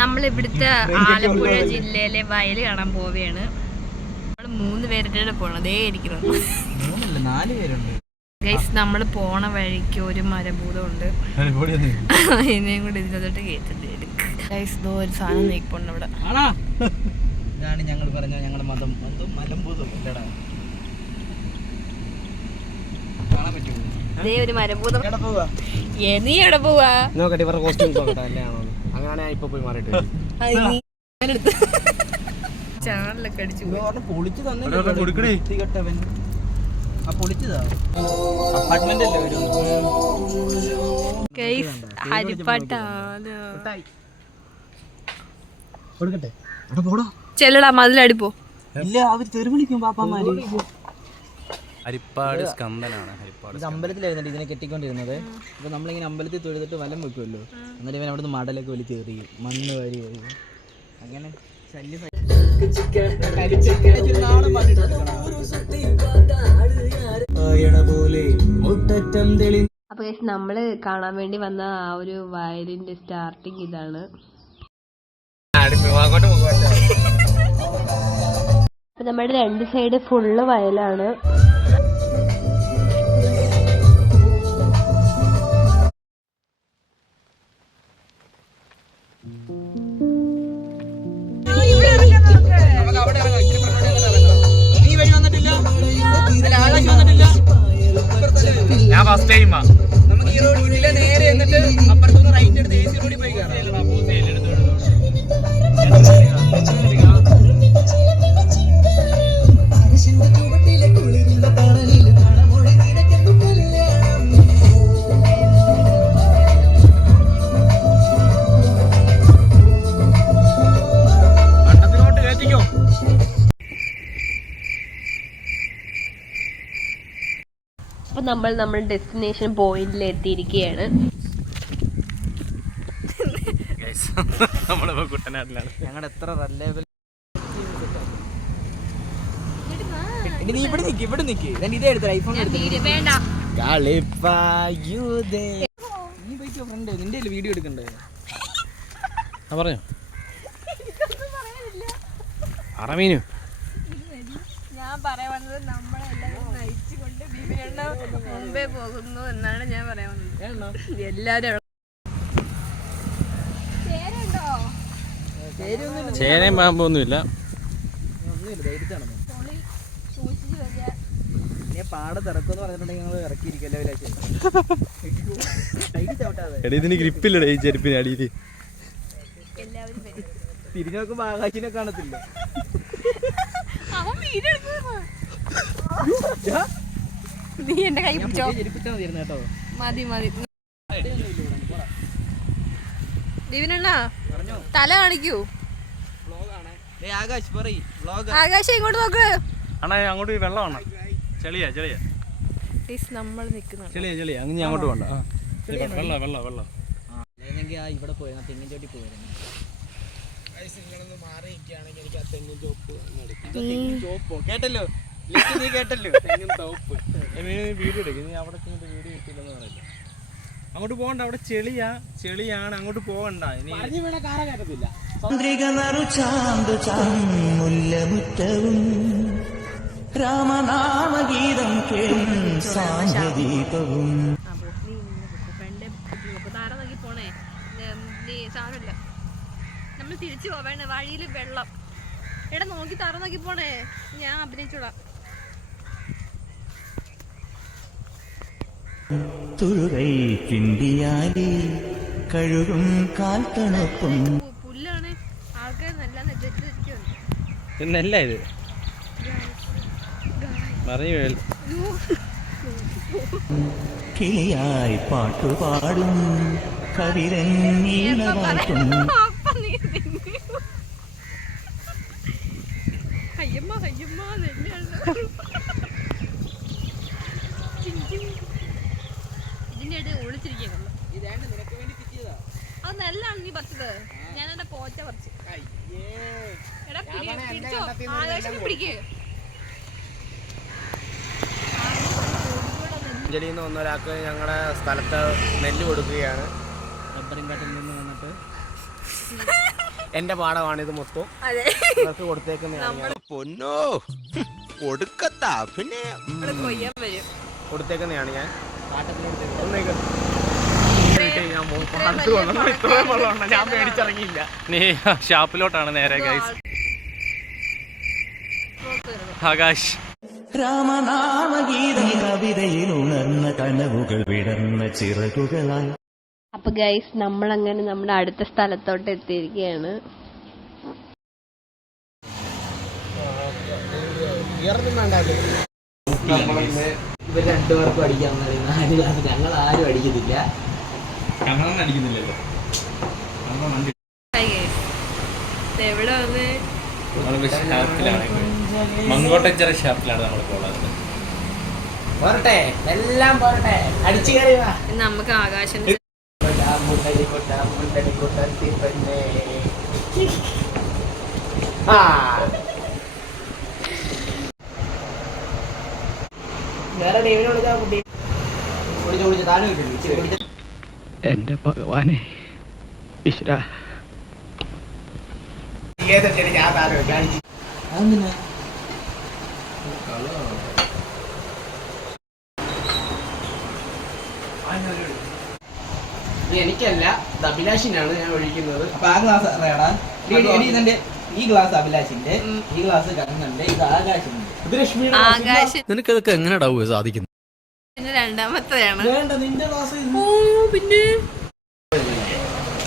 നമ്മളിവിടുത്തെ ആലപ്പുഴ ജില്ലയിലെ വയൽ കാണാൻ പോവുകയാണ്. നമ്മൾ 3 പേരുടെ പോണം. അതേ ഇരിക്കണം. 4 പേരുണ്ട്. ഗൈസ്, നമ്മൾ പോണ വഴിക്ക് ഒരു മരഭൂതമുണ്ട്. അതിനെയും കൂടി ഇതിനകത്തോട്ട് കേട്ടിട്ട് ഗൈസ്, ഒരു സാധനം നീക്കുന്നുണ്ട് അവിടെ. ഇതാണ് ഞങ്ങൾ പറഞ്ഞ ഞങ്ങളുടെ മതം. മലമ്പൂതം ഇല്ലടാ, കാണാൻ പറ്റുമോ? ഒരു മരഭൂതം. നീ എവിടെ പോവാ? ഇപ്പൊ പോയി മാറിയിട്ട് ചാനലൊക്കെ അടിച്ചു പൊളിച്ചു തന്നിട്ടവൻ. ആ പൊളിച്ചതാ അപ്പാർട്ട്മെന്റ് അല്ലേ വരും. കൊടുക്കട്ടെ ചെല്ലടാ, മതിലടിപ്പോ. ഇല്ല, അവർ തെറി വിളിക്കും പാപ്പാമാര്. ഹരിപ്പാട് സ്കന്ദനാണ്. അമ്പലത്തിലായിരുന്നു ഇതിനെ കെട്ടിക്കൊണ്ടിരുന്നത്. അപ്പൊ നമ്മളിങ്ങനെ അമ്പലത്തിൽ തൊഴുതിട്ട് വലം വെക്കുമല്ലോ, എന്നിട്ട് ഇവൻ അവിടുന്ന് മടലൊക്കെ വലിച്ചെറിയും, മണ്ണ് വാരി എറിയും. അങ്ങനെ അപ്പൊ നമ്മള് കാണാൻ വേണ്ടി വന്ന ആ ഒരു വയലിന്റെ സ്റ്റാർട്ടിങ് ഇതാണ്. അപ്പൊ നമ്മുടെ 2 സൈഡ് ഫുള്ള് വയലാണ്. ഞാൻ ഫസ്റ്റ് ടൈമാ. നമുക്ക് ഈ റോഡിലെ നേരെ എന്നിട്ട് അപ്പുറത്തുനിന്ന് റൈറ്റ് എടുത്ത് AC റോഡിൽ പോയി കയറാം. അപ്പൊ നമ്മൾ നമ്മുടെ ഡെസ്റ്റിനേഷൻ പോയിന്റിൽ എത്തിയിരിക്കുകയാണ്. നമ്മളിപ്പോ കുട്ടനാട്ടിലാണ്. ഞങ്ങളുടെ എത്ര ലെവൽ. ഇവിടെ നിക്ക് ഇതേ എടുത്ത ഐഫോൺ ഫ്രണ്ട്. നിന്റെ വീഡിയോ എടുക്കണ്ടേ? പറഞ്ഞോ അറമീനു. ഞാൻ പറയാൻ വന്നത് നമ്മളെല്ലാവരും നയിച്ചുകൊണ്ട് ബീബിയെണ്ണ മുമ്പേ പോകുന്നു എന്നാണ് ഞാൻ പറയാൻ വന്നത്. എല്ലാരും ചേനയും പാമ്പൊന്നുമില്ല. പാടത്തിറക്കുമെന്ന് പറഞ്ഞിട്ടുണ്ടെങ്കിൽ ഞങ്ങൾ ഇറക്കിയിരിക്കല്ലോ. ഇതിന് ഗ്രിപ്പില്ലടേ ഈ ചെരുപ്പിന് അടിയിൽ. തിരിഞ്ഞു നോക്കുമ്പോ ആകാശിനെ കാണത്തില്ല. നീ എന്റെ കൈ പിടിച്ചോ. കേട്ടോ, മതി മതി. ദീപിനെണ്ണ തല കാണിക്കൂ. ആകാശം ഇങ്ങോട്ട് നോക്ക്. അണ്ണാ അങ്ങോട്ട് വെള്ളമാണ്. ചെളിയാ നമ്മൾ നിൽക്കുന്നു. ചെളിയാ അങ്ങ് അങ്ങോട്ട് പോണ്ട. വെള്ളം ഇവിടെ പോയത് തെങ്ങിൻ ചോട്ടി പോയിരുന്നു. കേട്ടല്ലോ, നീ കേട്ടല്ലോ. വീഡിയോ എടുക്കും. നീ അവിടെ വീഡിയോ കിട്ടില്ലെന്ന് പറയില്ല. അങ്ങോട്ട് പോകണ്ട, അവിടെ ചെളിയാണ്, അങ്ങോട്ട് പോകണ്ട. രാമനാമഗീതം സാന്ധ്യദീപവും. നമ്മൾ തിരിച്ചു പോവേണ്ട വഴിയില് വെള്ളം. എടാ നോക്കി തറ നോക്കി പോണേ. ഞാൻ അഭിനയിച്ചോളാം. തുഴുകൈ കിണ്ടിയാലി കഴുകും കാൽത്തണുപ്പും. പുല്ലാണ്. ആൾക്കാർ നല്ല നെല്ല ഇത് കിളിയായി പാട്ടുപാടും കവിരൻ നീലവാട്ടും. ഇതിന്റെ ഇടയിൽ ഒളിച്ചിരിക്കുന്നു. അത് നെല്ലാണ് നീ പറിച്ചത്. ഞാൻ എന്റെ പോച്ച പറിച്ചു. ആകാശം പിടിക്ക്. അഞ്ജലിയിൽ നിന്ന് വന്നൊരാൾക്ക് ഞങ്ങളുടെ സ്ഥലത്ത് നെല്ല് കൊടുക്കുകയാണ്. റബ്ബറിൻ കാട്ടിൽ നിന്ന് വന്നിട്ട് എന്റെ പാടമാണ് ഇത് മൊത്തം. അതെ, ഇവർക്ക് കൊടുത്തേക്കുന്നതാണ് പൊന്നോ കൊടുക്കത്താ പിന്നെ കൊയ്യാൻ വരും. കൊടുത്തേക്കുന്നതാണ് ഞാൻ. ഞാൻ പേടിച്ചിറങ്ങിയില്ല. നീ ഷാപ്പിലോട്ടാണ് നേരെ ഗൈസ്. ആകാശ് രാമനാമഗീതം കവിതയിൽ ഉണർന്ന കനവുകൾ വിടർന്ന ചിറകുകളായി. അപ്പൊ ഗൈസ്, നമ്മളങ്ങനെ നമ്മുടെ അടുത്ത സ്ഥലത്തോട്ട് എത്തിയിരിക്കുകയാണ്. ഇവർ രണ്ടുപേർക്കും അടിക്കാന്ന് പറയുന്ന 4 ഗ്ലാസ് ഞങ്ങൾ ആരും അടിക്കുന്നില്ല. ഞങ്ങളൊന്നും അടിക്കുന്നില്ലല്ലോ. എവിടെ വന്ന് മങ്കോട്ടച്ചിറ ഷാപ്പിലാണ് നമ്മൾ പോകുന്നത്. പോരട്ടെ, എല്ലാം പോരട്ടെ, അടിച്ചു കയറി വാ. നമുക്ക് ആകാശം വേറെ ടീമിനെ വിളിച്ചാ കുട്ടി കുടിച്ചു താനും കിട്ടില്ല. എന്റെ ഭഗവാനെ ഈശ്വര, അതെന്തിനാ എനിക്കല്ല, ഇത് അഭിലാഷിനാണ് ഞാൻ ഒഴിക്കുന്നത്. അപ്പൊ ആ ഗ്ലാസ് അറിയാടാ. ഇതിന്റെ ഈ ഗ്ലാസ് അഭിലാഷിന്റെ, ഈ ഗ്ലാസ് കണ്ണന്റെ, ഇത് ആകാശിന്റെ. ഇത് ലക്ഷ്മിയുടെ. ആകാശം നിനക്കതൊക്കെ എങ്ങനെയാ സാധിക്കുന്നത്? രണ്ടാമത്തെയാണ്. വേണ്ട, നിന്റെ ഗ്ലാസ് പിന്നെ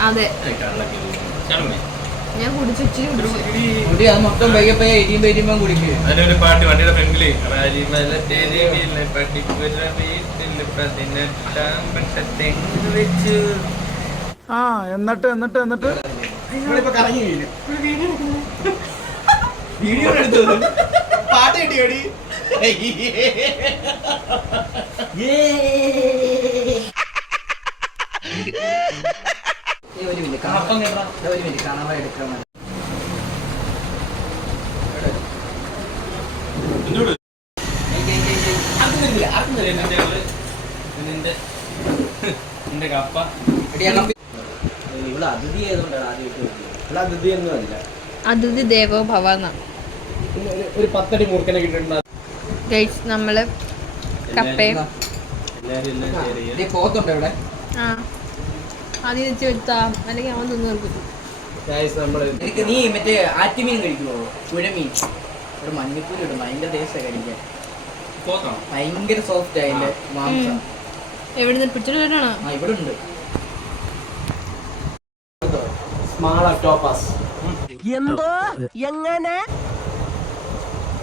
അതെ, ഞാൻ കുടിച്ചു അത് മൊത്തം പയ്യപ്പോ എരിയുമ്പോ കുടിക്കുക. അതിലൊരു പാട്ട് വണ്ടിയുടെ ഫ്രണ്ടില് വെച്ചു. എന്നിട്ട് നമ്മളിപ്പോ കറങ്ങി വീഴും. വീഡിയോ എടുത്തു, പാട്ട് കിട്ടിയോടി. ഒരു മിനിറ്റ് കാണാൻ എടുക്കാൻ. നിന്റെ കപ്പ ഇവിടെ അതിഥി ആയതുകൊണ്ടാണ് ആദ്യമായിട്ട്. ഇവിടെ അതിഥി ഒന്നും അല്ല, അതിഥി ദേവോ ഭവ. ഒരു 10 അടി മൂർക്കനെ കിട്ടിയിട്ടുണ്ട്. നമ്മള് കപ്പയും പോത്തുണ്ട് ഇവിടെ. ആ ആദ്യം വെച്ച് എടുത്താ, അല്ലെങ്കിൽ അവൻ തിന്നു തീർക്കും. എനിക്ക് നീ മറ്റേ ആറ്റുമീൻ കഴിക്കുമോ? പുഴമീൻ. ഒരു മഞ്ഞപ്പൂരി ഇടും, ഭയങ്കര ടേസ്റ്റ് കഴിക്കാൻ. ഭയങ്കര സോഫ്റ്റ് അതിന്റെ മാംസം. എവിടെ നിന്ന് പിടിച്ചിട്ട് വരണോ? ആ ഇവിടെ ഉണ്ട്. Small octopus. എന്തോ എങ്ങനെ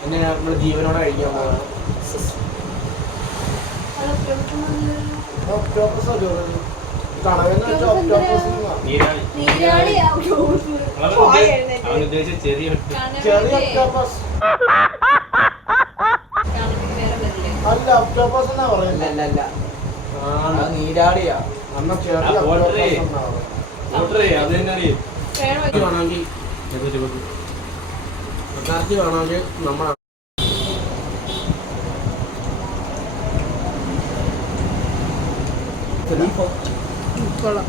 എന്നെ നമ്മള് ജീവനോടെ കഴിക്കാൻ പോവാണ്. ചെറിയ അല്ല, നീരാളിയാ. അത് തന്നെ അറിയും. വേണമെങ്കിൽ നമ്മൾ കൊള്ളാം.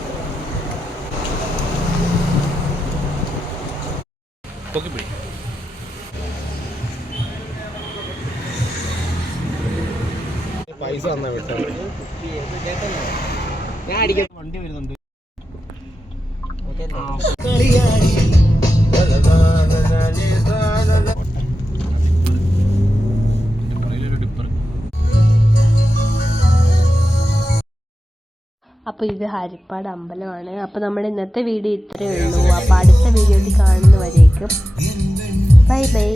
പൈസ തന്നാ വിട്ടത്. ഞാൻ അടിക്കാൻ വണ്ടി വരുന്നുണ്ട്. അപ്പോൾ ഇത് ഹരിപ്പാട് അമ്പലമാണ്. അപ്പോൾ നമ്മുടെ ഇന്നത്തെ വീഡിയോ ഇത്രയേ ഉള്ളൂ. അപ്പോൾ അടുത്ത വീഡിയോയിൽ കാണുന്നവരേക്കും ബൈ ബൈ.